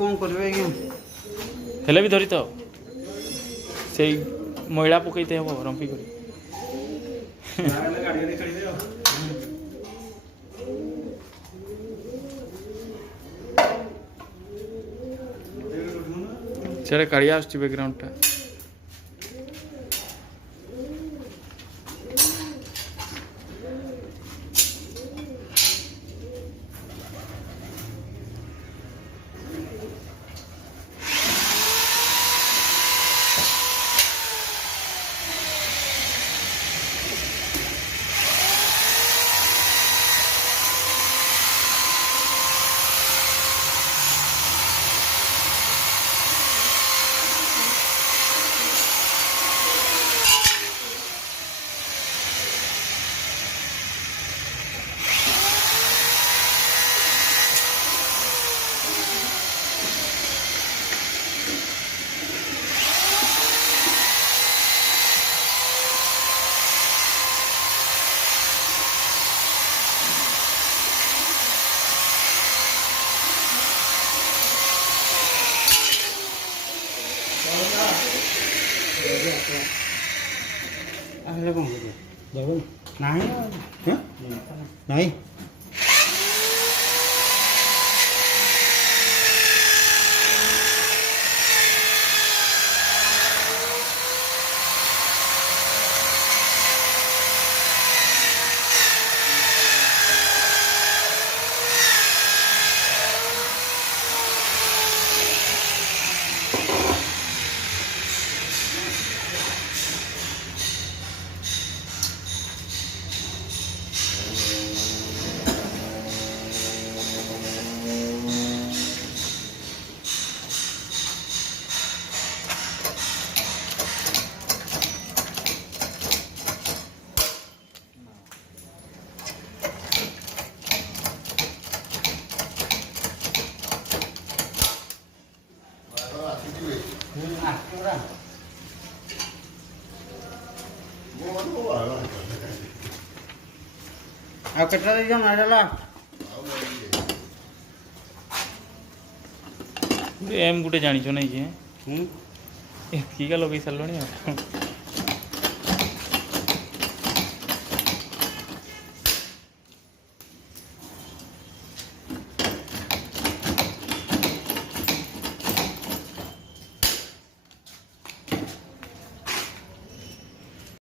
कौन करबे आज्ञा हेले भी धरी तो से मैला पकईते हम रंपी कर से काढ़िया आस बैकग्राउंड टा आले कौन करबे जाबो नाही हां नाही आ कटरा दे मारेला एम गुटे जानी छो नहीं कि की का लगे सारलोनी